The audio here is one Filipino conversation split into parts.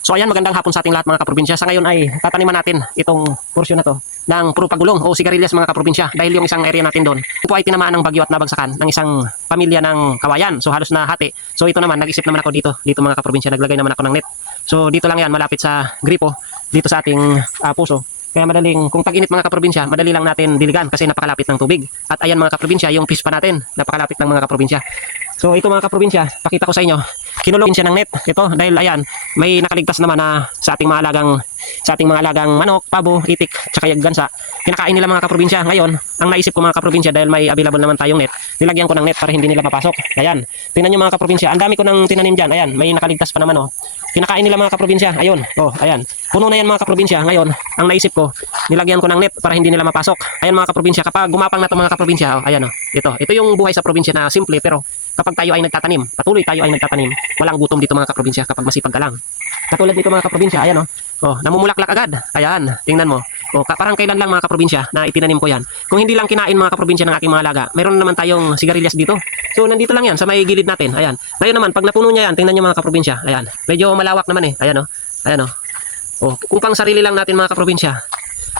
So ayan, magandang hapon sa ating lahat mga kaprobinsya. Sa ngayon ay tataniman natin itong porsyon na to ng puro pagulong o sigarilyas mga kaprobinsya. Dahil yung isang area natin doon, ito ay tinamaan ng bagyo at nabagsakan ng isang pamilya ng kawayan. So halos na hati. So ito naman, nag-isip naman ako dito mga kaprobinsya. Naglagay naman ako ng net. So dito lang yan, malapit sa gripo, dito sa ating puso. Kaya madaling, kung tag-init mga kaprobinsya, madali lang natin diligan kasi napakalapit ng tubig. At ayan mga kaprobinsya, yung fish pa natin, napakalapit ng mga kaprobinsya. So ito mga kaprobinsya, pakita ko sa inyo, kinulong siya ng net. Ito dahil ayan, may nakaligtas naman na sa ating mga alagang manok, pabo, itik, tsaka gansa. Kinakain nila mga kaprobinsya. Ngayon, ang naisip ko mga kaprobinsya dahil may available naman tayong net, nilagyan ko ng net para hindi nila mapasok. Ayan, tingnan nyo mga kaprobinsya, ang dami ko nang tinanim dyan. Ayan, may nakaligtas pa naman oh. Kinakain nila mga kaprobinsya. Ayun, oh, ayan. Puno na yan mga kaprobinsya. Ngayon, ang naisip ko, nilagyan ko ng net para hindi nila mapasok. Ayan mga kaprobinsya, kapag gumapang na ito mga kaprobinsya, oh, ayan oh, ito yung buhay sa probinsya na simple pero kapag tayo ay nagtatanim, patuloy tayo ay nagtatanim, walang gutom dito mga kaprobinsya kapag masipag ka lang. Katulad dito mga kaprobinsya, ayan oh. Oh, namumulaklak agad. Ayan, tingnan mo. Oh, parang kailan lang mga kaprobinsya na itinanim ko yan. Kung hindi lang kinain mga kaprobinsya ng aking mga alaga, mayroon naman tayong sigarilyas dito. So nandito lang yan sa may gilid natin. Ayan. Ngayon naman pag napuno niya yan, tingnan niyo mga kaprobinsya. Ayan. Medyo malawak naman eh. Ayan oh. Ayan oh. Oh, kung pang sarili lang natin mga kaprobinsya,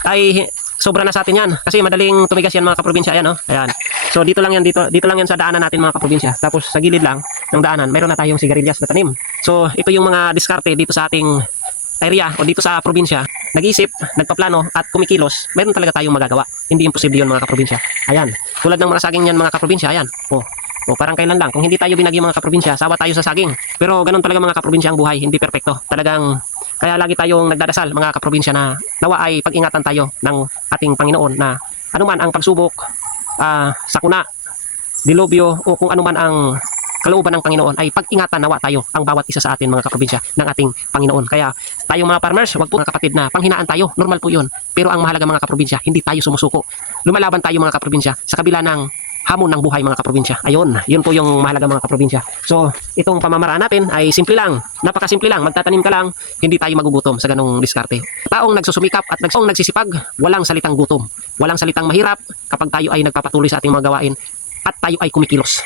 ay sobra na sa atin yan kasi madaling tumigas yan mga kaprobinsya. Ayan oh. Ayan. So dito lang yan sa daanan natin mga kaprobinsya. Tapos sa gilid lang ng daanan, mayroon na tayong sigarilyas na tanim. So ito yung mga diskarte dito sa ating area o dito sa probinsya. Nag-isip, nagpaplano at kumikilos, mayroon talaga tayong magagawa. Hindi imposible yun mga kaprobinsya. Ayan. Tulad ng mga saging yan mga kaprobinsya. Ayan. Oh. O parang kailan lang. Kung hindi tayo binagi mga kaprobinsya, sawa tayo sa saging. Pero ganun talaga mga kaprobinsya ang buhay. Hindi perpekto. Talagang kaya lagi tayong nagdadasal mga kaprobinsya na nawa ay pag-ingatan tayo ng ating Panginoon na anuman ang pagsubok, sakuna, dilubyo o kung anuman ang kalooban ng Panginoon ay pag-ingatan nawa tayo ang bawat isa sa atin mga kaprobinsya ng ating Panginoon. Kaya tayong mga farmers, wag po mga kapatid na panghinaan tayo, normal po yun. Pero ang mahalaga mga kaprobinsya, hindi tayo sumusuko. Lumalaban tayo mga kaprobinsya sa kabila ng hamon ng buhay mga kaprobinsya. Ayun, yun po yung mahalaga mga kaprobinsya. So, itong pamamaraan natin ay simple lang, napakasimple lang, magtatanim ka lang, hindi tayo magugutom sa ganong diskarte. Taong nagsusumikap at nagsisipag, walang salitang gutom, walang salitang mahirap kapag tayo ay nagpapatuloy sa ating mga gawain at tayo ay kumikilos.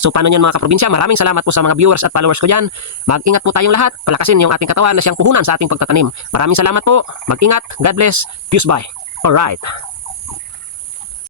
So paano yan mga kaprobinsya? Maraming salamat po sa mga viewers at followers ko dyan. Mag-ingat po tayong lahat. Palakasin yung ating katawan na siyang puhunan sa ating pagtatanim. Maraming salamat po. Mag-ingat. God bless. Peace bye. Alright.